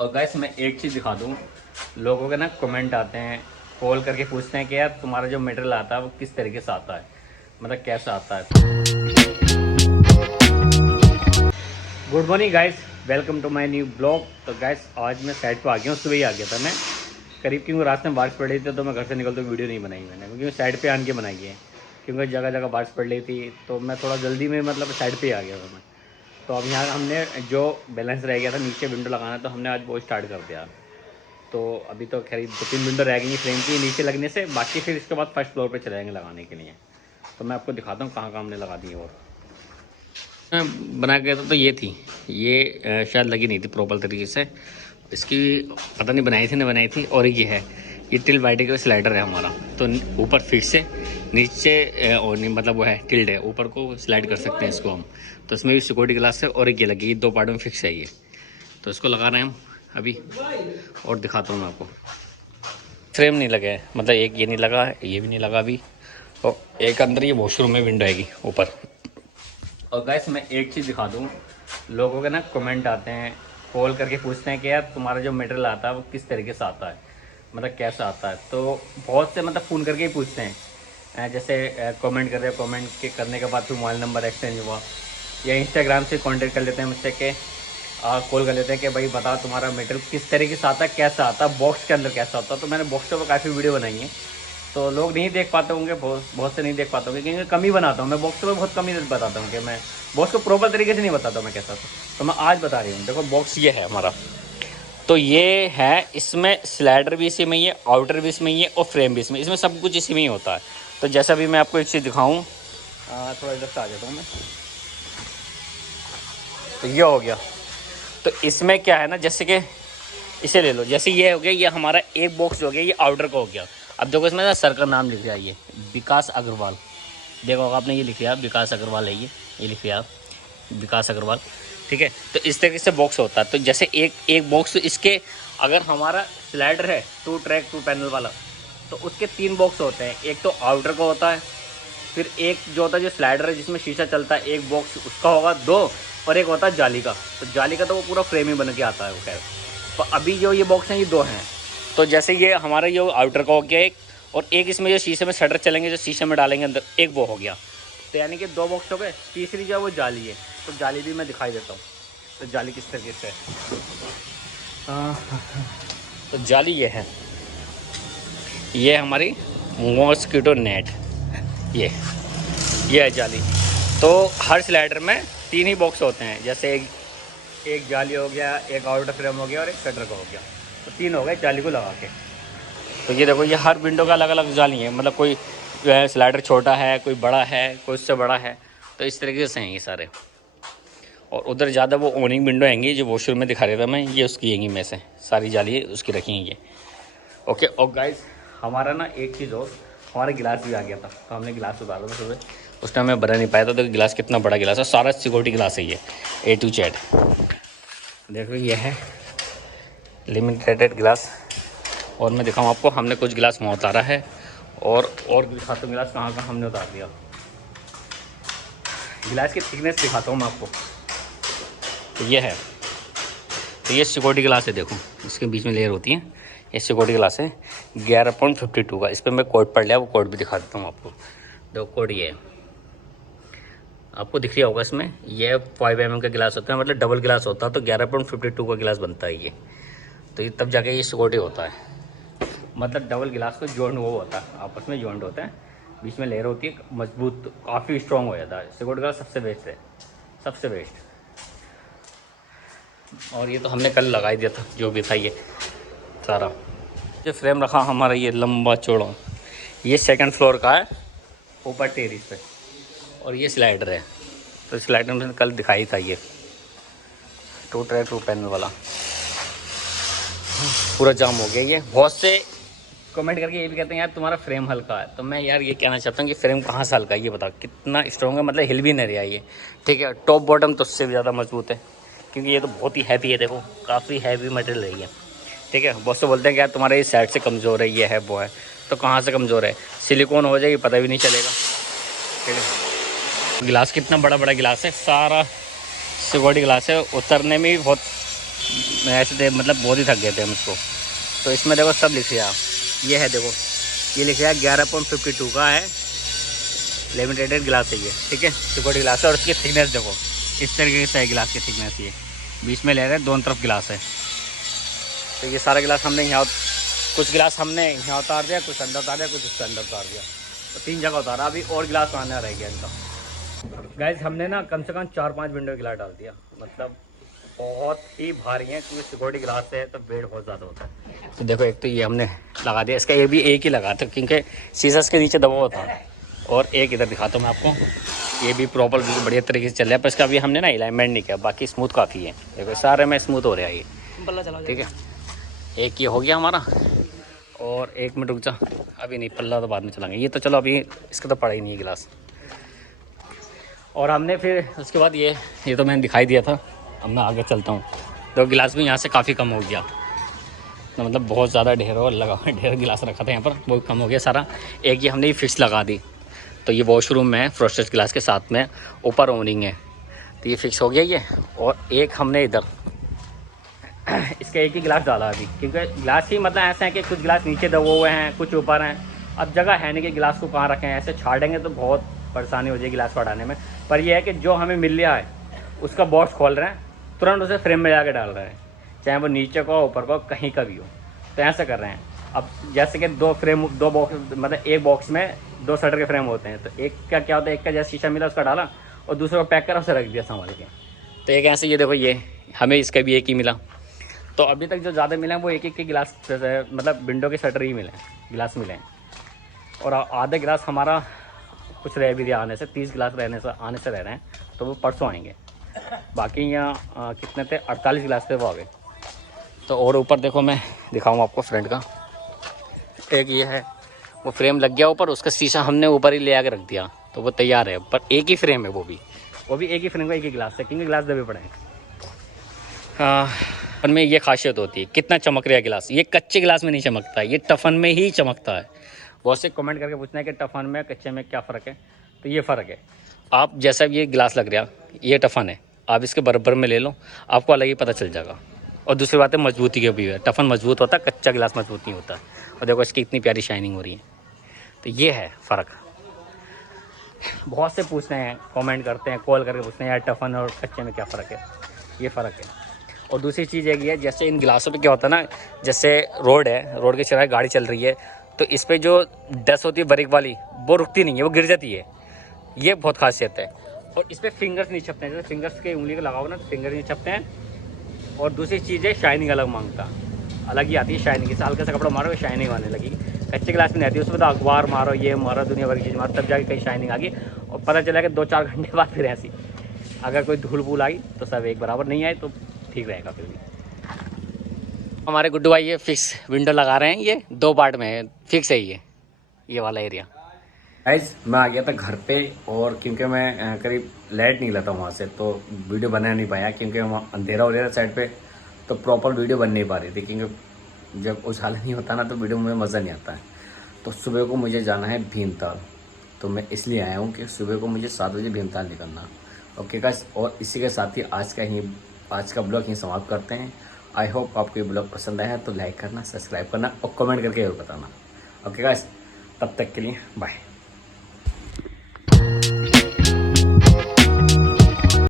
और गाइस मैं एक चीज़ दिखा दूँ। लोगों के ना कमेंट आते हैं, कॉल करके पूछते हैं कि यार तुम्हारा जो मटेरियल आता है वो किस तरीके से आता है, मतलब कैसा आता है। Good morning guys, welcome to my new blog. तो गाइस आज मैं साइड पे आ गया हूँ, सुबह ही आ गया था मैं करीब, क्योंकि रास्ते में बारिश पड़ रही थी तो मैं घर से निकलते वीडियो नहीं बनाई मैंने, क्योंकि साइड पे आन के बनाई है, क्योंकि जगह जगह बारिश पड़ रही थी तो मैं थोड़ा जल्दी में मतलब साइड पे आ गया था मैं। तो अब यहाँ हमने जो बैलेंस रह गया था नीचे विंडो लगाना, तो हमने आज वो स्टार्ट कर दिया। तो अभी तो खैर 2-3 विंडो रह गई फ्रेम की नीचे लगने से, बाकी फिर इसके बाद फर्स्ट फ्लोर पे चले जाएंगे लगाने के लिए। तो मैं आपको दिखाता हूँ कहाँ कहाँ हमने लगा दी है। और मैं बना गया था तो ये थी, ये शायद लगी नहीं थी प्रॉपर तरीके से, इसकी पता नहीं बनाई थी ना बनाई थी। और ये है, ये टिल्ड वाइट का स्लाइडर है हमारा, तो ऊपर फिक्स है, नीचे और नहीं मतलब वो है टिल्ड है, ऊपर को स्लाइड कर सकते हैं इसको हम। तो इसमें भी सिक्योरिटी ग्लास है और एक ये लगी, 2 पार्ट में फिक्स है ये। तो इसको लगा रहे हैं हम अभी और दिखाता हूँ मैं आपको। फ्रेम नहीं लगे हैं, मतलब एक ये नहीं लगा है, ये भी नहीं लगा अभी, और एक अंदर ये वॉशरूम में विंडो आएगी ऊपर। और गाइस मैं एक चीज़ दिखा दूँ। लोगों के ना कमेंट आते हैं, कॉल करके पूछते हैं कि यार तुम्हारा जो मटेरियल आता है वो किस तरीके से आता है, मतलब कैसा आता है। तो बहुत से मतलब फ़ोन करके ही पूछते हैं, जैसे कमेंट कर रहे हो, कमेंट के करने के बाद फिर मोबाइल नंबर एक्सचेंज हुआ, या इंस्टाग्राम से कांटेक्ट कर लेते हैं मुझसे कि कॉल कर लेते हैं कि भाई बताओ तुम्हारा मटेरियल किस तरीके से आता है, कैसा आता है, बॉक्स के अंदर कैसा होता है। तो मैंने बॉक्स के ऊपर काफ़ी वीडियो बनाई है, तो लोग नहीं देख पाते होंगे, बहुत से नहीं देख पाते होंगे, क्योंकि कम ही बनाता हूँ मैं बॉक्स में, बहुत कम ही बताता हूँ कि मैं बॉक्स को प्रॉपर तरीके से नहीं बताता हूँ मैं कैसा था। तो मैं आज बता रही हूँ, देखो बॉक्स ये है हमारा। तो ये है, इसमें स्लाइडर भी इसी में ही है, आउटर भी इसमें ही है और फ्रेम भी इसमें सब कुछ इसी में ही होता है। तो जैसा भी मैं आपको एक चीज़ दिखाऊँ, थोड़ा इधर से आ जाता हूँ मैं। तो ये हो गया। तो इसमें क्या है ना, जैसे कि इसे ले लो, जैसे ये हो गया, ये हमारा एक बॉक्स हो गया, ये आउटर का हो गया। अब देखो इसमें ना सर का नाम लिख दिया, ये विकास अग्रवाल, देखो आपने ये लिख लिया विकास अग्रवाल है, ये लिख लिया विकास अग्रवाल, ठीक है। तो इस तरीके से बॉक्स होता है। तो जैसे एक बॉक्स इसके, अगर हमारा स्लाइडर है 2 ट्रैक 2 पैनल वाला, तो उसके 3 बॉक्स होते हैं। एक तो आउटर का होता है, फिर एक जो होता है जो स्लाइडर है जिसमें शीशा चलता है, एक बॉक्स उसका होगा 2, और एक होता है जाली का। तो जाली का तो वो पूरा फ्रेम ही बन के आता है वो, खैर। तो अभी जो ये बॉक्स हैं ये 2 हैं। तो जैसे ये हमारा ये आउटर का हो गया एक, और एक इसमें जो शीशे में शटर चलेंगे, जो शीशे में डालेंगे अंदर, एक वो हो गया। तो यानी कि 2 बॉक्स हो गए। तीसरी जो है वो जाली है, तो जाली भी मैं दिखाई देता हूँ। तो जाली किस तरीके से है, तो जाली ये हमारी मॉस्किटो नेट, ये है जाली। तो हर स्लाइडर में 3 ही बॉक्स होते हैं, जैसे एक जाली हो गया, एक आउटर फ्रेम हो गया और एक शटर का हो गया। तो 3 हो गए जाली को लगा के। तो ये देखो, ये हर विंडो का अलग अलग जाली है, मतलब कोई जो है स्लाइडर छोटा है, कोई बड़ा है, कोई उससे बड़ा है। तो इस तरीके से हैं ये सारे। और उधर ज़्यादा वो ओनिंग विंडो आएंगी जो वॉशरूम में दिखा रहा था मैं, ये उसकी आएंगी में से सारी जाली उसकी रखी हैं ये। ओके। और गाइस हमारा ना एक चीज़ और, हमारा गिलास भी आ गया था, तो हमने गिलास उतारा था सुबह, उस टाइम मैं बना नहीं पाया था। तो गिलास कितना बड़ा गिलास है, सारा सिक्योरिटी गिलास है ये, A to Z। देखो ये है लिमिटेड गिलास। और मैं दिखाऊँ आपको, हमने कुछ गिलास वहाँ उतारा है, और दिखाता हूँ गिलास कहाँ कहाँ हमने उतार दिया। गिलास की थिकनेस दिखाता हूँ मैं आपको। तो ये है, तो ये सिक्योरिटी ग्लास है, देखो इसके बीच में लेयर होती है, ये सिक्योरिटी ग्लास है 11.52 का। इस पर मैं कोड पढ़ लिया, वो कोड भी दिखा देता हूँ आपको। देखो कोड ये है, आपको दिख रहा होगा इसमें, ये 5 mm का गिलास होता है, मतलब डबल गिलास होता है, तो 11.52 का गिलास बनता है ये। तो ये तब जाके ये सिक्योरिटी होता है, मतलब डबल गिलास को जॉइंट वो होता है, आपस में जॉइंट होता है, बीच में लेयर होती है, मजबूत काफ़ी स्ट्रॉन्ग हो जाता है। सिक्योरिटी ग्लास सबसे बेस्ट है, सबसे बेस्ट। और ये तो हमने कल लगा ही दिया था, जो भी था ये सारा। जो फ्रेम रखा हमारा ये लंबा चौड़ा, ये 2nd फ्लोर का है, ऊपर टेरिस पे। और ये स्लाइडर है, तो स्लाइडर में कल दिखाई था ये 2 ट्रैक 2 पैनल वाला। पूरा जाम हो गया ये। बहुत से कमेंट करके ये भी कहते हैं यार तुम्हारा फ्रेम हल्का है। तो मैं यार ये कहना चाहता हूँ कि फ्रेम कहाँ से हल्का है, ये बता कितना स्ट्रॉन्ग है, मतलब हिल भी नहीं रहा ये, ठीक है। टॉप बॉटम तो उससे भी ज़्यादा मजबूत है, क्योंकि ये तो बहुत ही हैवी है, देखो काफ़ी हैवी मटेरियल है ये, ठीक है। बहुत से बोलते हैं कि यार तुम्हारे इस साइड से कमज़ोर है, ये है वो है। तो कहाँ से कमज़ोर है, सिलिकॉन हो जाएगी पता भी नहीं चलेगा, ठीक है। गिलास कितना बड़ा बड़ा गिलास है, सारा सिक्योरिटी गिलास है, उतरने में भी बहुत ऐसे थे, मतलब बहुत ही थक गए थे हम इसको। तो इसमें देखो सब लिखे आप, ये है देखो, ये लिखा है 11.52 का है, लिमिटेड गिलास है ये, ठीक है, सिक्योरिटी गिलास है। और उसकी थिकनेस देखो इस तरीके से है गिलास की थिकनेस, ये बीच में ले रहे हैं, दोनों तरफ गिलास है। तो ये सारा गिलास हमने यहाँ, कुछ गिलास हमने यहाँ उतार दिया, कुछ अंदर उतार दिया, कुछ उसके अंदर उतार दिया, तो 3 जगह उतारा। अभी और गिलास आना रह गया इनका। गाइस हमने ना कम से कम 4-5 विंडो गिलास डाल दिया, मतलब बहुत ही भारी है, क्योंकि सिक्योरिटी गिलास है तो वेट बहुत ज़्यादा होता है। तो देखो एक तो ये हमने लगा दिया, इसका ये भी एक ही लगा था क्योंकि शीशा के नीचे दबा हुआ था। और एक इधर दिखाता हूँ मैं आपको, ये भी प्रॉपर बढ़िया तरीके से चल रहा है, पर इसका अभी हमने ना अलाइनमेंट नहीं किया, बाकी स्मूथ काफ़ी है। देखो सारे में स्मूथ हो रहा है ये, ठीक है। एक ये हो गया हमारा, और 1 मिनट रुक जा, अभी नहीं, पल्ला तो बाद में चलाएंगे। ये तो चलो अभी इसका तो पड़ा ही नहीं है गिलास। और हमने फिर उसके बाद ये तो मैंने दिखाई दिया था। अब मैं आगे चलता हूँ, तो गिलास भी यहाँ से काफ़ी कम हो गया, तो मतलब बहुत ज़्यादा ढेर गिलास रखा था यहाँ पर, वो कम हो गया सारा। एक ये हमने ये फिक्स लगा दी, तो ये वॉशरूम में फ्रोस्टेड गिलास के साथ में ऊपर ओनिंग है, तो ये फिक्स हो गया ये। और एक हमने इधर इसका एक ही गिलास डाला अभी, क्योंकि गिलास ही मतलब ऐसा है कि कुछ गिलास नीचे दबे हुए हैं, कुछ ऊपर हैं। अब जगह है नहीं कि गिलास को कहाँ रखें, ऐसे छाड़ेंगे तो बहुत परेशानी हो जाएगी गिलास को हटाने में। पर यह है कि जो हमें मिल रहा है उसका बॉक्स खोल रहे हैं, तुरंत उसे फ्रेम में जाके डाल रहे हैं, चाहे वो नीचे को ऊपर को कहीं का भी हो, तो ऐसा कर रहे हैं। अब जैसे कि 2 बॉक्स, मतलब एक बॉक्स में 2 शटर के फ्रेम होते हैं, तो एक का क्या होता है, एक का जैसे शीशा मिला उसका डाला और दूसरे को पैक करा, उसे रख दिया संभाल के। तो एक ऐसे, ये देखो ये हमें इसका भी एक ही मिला। तो अभी तक जो ज़्यादा मिले हैं वो एक के गिलास, मतलब विंडो के शटर ही मिले हैं, गिलास मिले हैं। और आधा गिलास हमारा कुछ रह भी दिया आने से, 30 गिलास आने से रह रहे हैं, तो वो परसों आएंगे। बाकी यहाँ कितने थे, 48 गिलास थे, वो आ गए। तो और ऊपर देखो, मैं दिखाऊँ आपको फ्रंट का, एक ये है, वो फ्रेम लग गया ऊपर, उसका शीशा हमने ऊपर ही ले आके रख दिया, तो वो तैयार है। पर एक ही फ्रेम है, वो भी एक ही फ्रेम का एक ही गिलास है, क्योंकि गिलास दबे पड़े हैं। हाँ, में ये खासियत होती है, कितना चमक रहा है गिलास, ये कच्चे गिलास में नहीं चमकता है, ये टफन में ही चमकता है। बहुत से कमेंट करके पूछना है कि टफन में कच्चे में क्या फ़र्क है, तो ये फ़र्क है। आप जैसा भी ये गिलास लग रहा, ये टफन है, आप इसके बराबर में ले लो, आपको अलग ही पता चल जाएगा। और दूसरी बात है मजबूती की भी है, टफन मजबूत होता है, कच्चा गिलास मजबूत नहीं होता। और देखो इसकी इतनी प्यारी शाइनिंग हो रही है, तो ये है फ़र्क। बहुत से पूछते हैं, कमेंट करते हैं, कॉल करके पूछते हैं यार टफन और कच्चे में क्या फ़र्क है, ये फ़र्क है। और दूसरी चीज़ एक ये है, जैसे इन गिलासों पे क्या होता है ना, जैसे रोड है, रोड के किनारे गाड़ी चल रही है, तो इस पर जो डस्ट होती है बारीक वाली, वो रुकती नहीं है, वो गिर जाती है, ये बहुत खासियत है। और इस पर फिंगर्स नहीं छपते हैं, जैसे फिंगर्स के उंगली को लगाओ ना, तो फिंगर नहीं छपते हैं। और दूसरी चीज़ है शाइनिंग अलग मांगता, अलग ही आती है शाइनिंग, जैसे हल्का सा कपड़ा मारो शाइनिंग आने लगी। कच्चे गिलास में नहीं आती, उसमें तो अखबार मारो, ये मारो, दुनिया भर की चीज़ मारो, तब जाके कहीं शाइनिंग आ गई। और पता चला कि 2-4 घंटे बाद फिर ऐसी, अगर कोई धूल भूल आई तो सब एक बराबर नहीं आए तो ठीक रहेगा। फिर भी हमारे गुड्डू भाई ये फिक्स विंडो लगा रहे हैं, ये 2 पार्ट में है, फिक्स है ये वाला एरिया। गाइस मैं आ गया था घर पे, और क्योंकि मैं करीब लेट निकला था वहाँ से, तो वीडियो बना नहीं पाया, क्योंकि वहाँ अंधेरा हो रहा था साइड पे, तो प्रॉपर वीडियो बन नहीं पा रही थी, क्योंकि जब उछाला नहीं होता ना तो वीडियो में मज़ा नहीं आता है। तो सुबह को मुझे जाना है भीमताल, तो मैं इसलिए आया हूँ कि सुबह को मुझे 7 बजे भीमताल निकलना। ओके गाइस, और इसी के साथ ही आज का ब्लॉग यहीं समाप्त करते हैं। आई होप आपको ये ब्लॉग पसंद आया है, तो लाइक करना, सब्सक्राइब करना और कमेंट करके जरूर बताना। ओके गाइस, तब तक के लिए बाय।